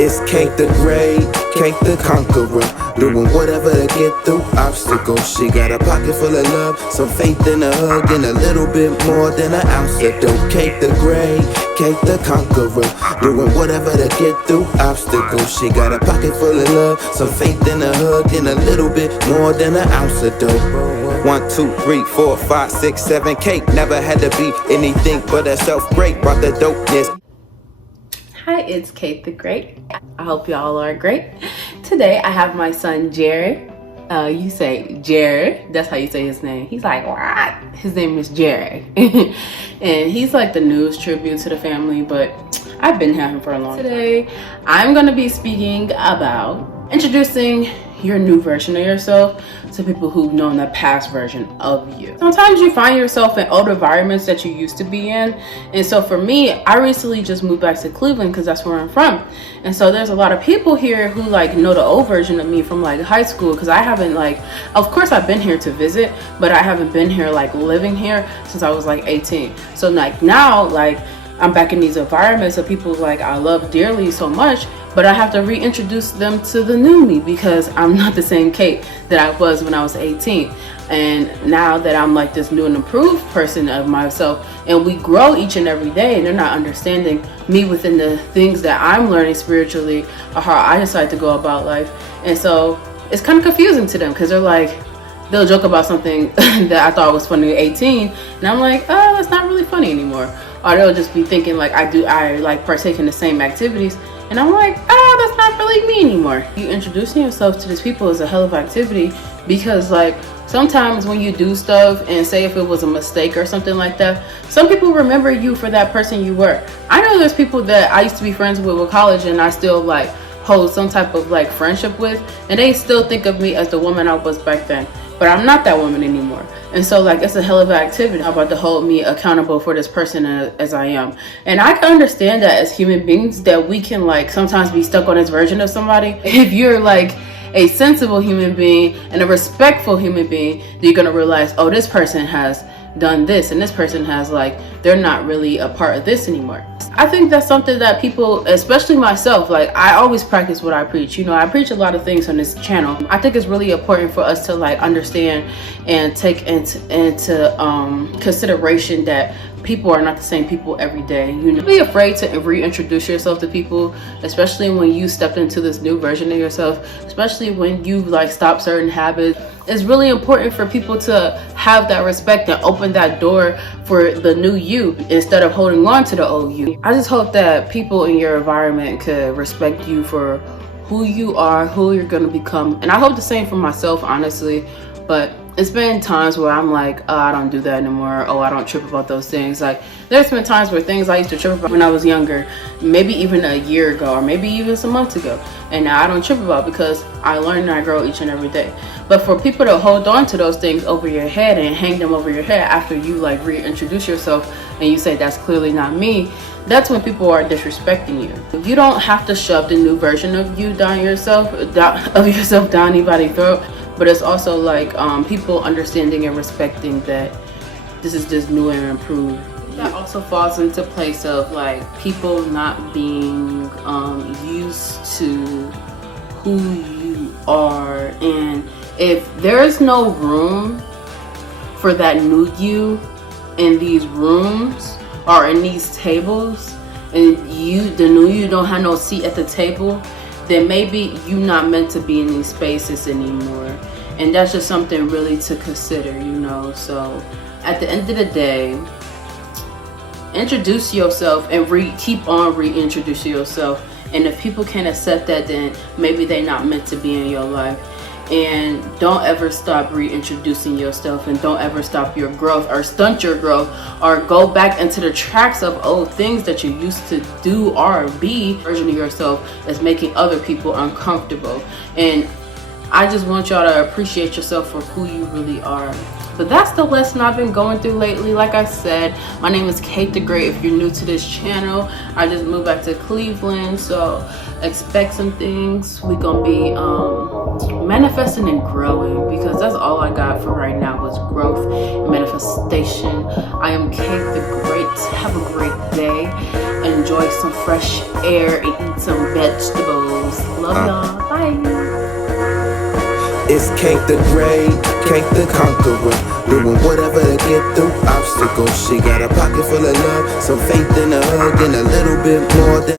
It's Kate the Great, Kate the Conqueror, doing whatever to get through obstacles. She got a pocket full of love, some faith in a hug, and a little bit more than an ounce of dope. Kate the Great, Kate the Conqueror, doing whatever to get through obstacles. She got a pocket full of love, some faith in a hug, and a little bit more than an ounce of dope. 1, 2, 3, 4, 5, 6, 7. Kate never had to be anything but herself. Great, brought the dopeness. Hi, it's Kate the Great. I hope y'all are great. Today I have my son Jared. You say Jared, that's how you say his name. He's like, what? His name is Jared. And he's like the newest tribute to the family, but I've been having him for a long time. Today I'm gonna be speaking about introducing your new version of yourself to people who've known the past version of you. Sometimes you find yourself in old environments that you used to be in. And so for me, I recently just moved back to Cleveland because that's where I'm from. And so there's a lot of people here who like know the old version of me from like high school, because I haven't like, of course I've been here to visit, but I haven't been here like living here since I was like 18. So like now, like I'm back in these environments of people like I love dearly so much, but I have to reintroduce them to the new me because I'm not the same Kate that I was when I was 18. And now that I'm like this new and improved person of myself, and we grow each and every day, and they're not understanding me within the things that I'm learning spiritually or how I decide to go about life. And so it's kind of confusing to them because they're like, they'll joke about something that I thought was funny at 18, and I'm like, oh, that's not really funny anymore. Or they'll just be thinking like I like partake in the same activities, and I'm like, oh, that's not really me anymore. You introducing yourself to these people is a hell of an activity, because like sometimes when you do stuff and say if it was a mistake or something like that, some people remember you for that person you were. I know there's people that I used to be friends with college and I still like hold some type of like friendship with, and they still think of me as the woman I was back then. But I'm not that woman anymore. And so like it's a hell of an activity. I'm about to hold me accountable for this person as I am. And I can understand that as human beings that we can like sometimes be stuck on this version of somebody. If you're like a sensible human being and a respectful human being, then you're gonna realize, oh, this person has done this and this person has like, they're not really a part of this anymore. I think that's something that people, especially myself, like I always practice what I preach. You know, I preach a lot of things on this channel. I think it's really important for us to like understand and take into consideration that people are not the same people every day. You know, be afraid to reintroduce yourself to people, especially when you stepped into this new version of yourself, especially when you like stop certain habits. It's really important for people to have that respect and open that door for the new you instead of holding on to the old you. I just hope that people in your environment could respect you for who you are, who you're gonna become. And I hope the same for myself, honestly. But it's been times where I'm like, oh, I don't do that anymore. Oh, I don't trip about those things. Like there's been times where things I used to trip about when I was younger, maybe even a year ago or maybe even some months ago, and now I don't trip about because I learn and I grow each and every day. But for people to hold on to those things over your head and hang them over your head after you like reintroduce yourself and you say that's clearly not me, that's when people are disrespecting you. You don't have to shove the new version of you down anybody's throat. But it's also like people understanding and respecting that this is just new and improved. That also falls into place of like people not being used to who you are. And if there's no room for that new you in these rooms or in these tables, and the new you don't have no seat at the table, then maybe you're not meant to be in these spaces anymore. And that's just something really to consider, you know. So at the end of the day, introduce yourself and keep on reintroducing yourself. And if people can't accept that, then maybe they're not meant to be in your life. And don't ever stop reintroducing yourself, and don't ever stop your growth or stunt your growth or go back into the tracks of old things that you used to do or be. Version of yourself is making other people uncomfortable. And I just want y'all to appreciate yourself for who you really are. But that's the lesson I've been going through lately. Like I said, my name is Kate the Great. If you're new to this channel, I just moved back to Cleveland, so expect some things. We're gonna be manifesting and growing, because that's all I got for right now was growth and manifestation. I am Kate the Great. Have a great day. Enjoy some fresh air and eat some vegetables. Love y'all. Bye. It's Kate the Great, Kate the Conqueror, doing whatever to get through obstacles. She got a pocket full of love, some faith in a hug, and a little bit more than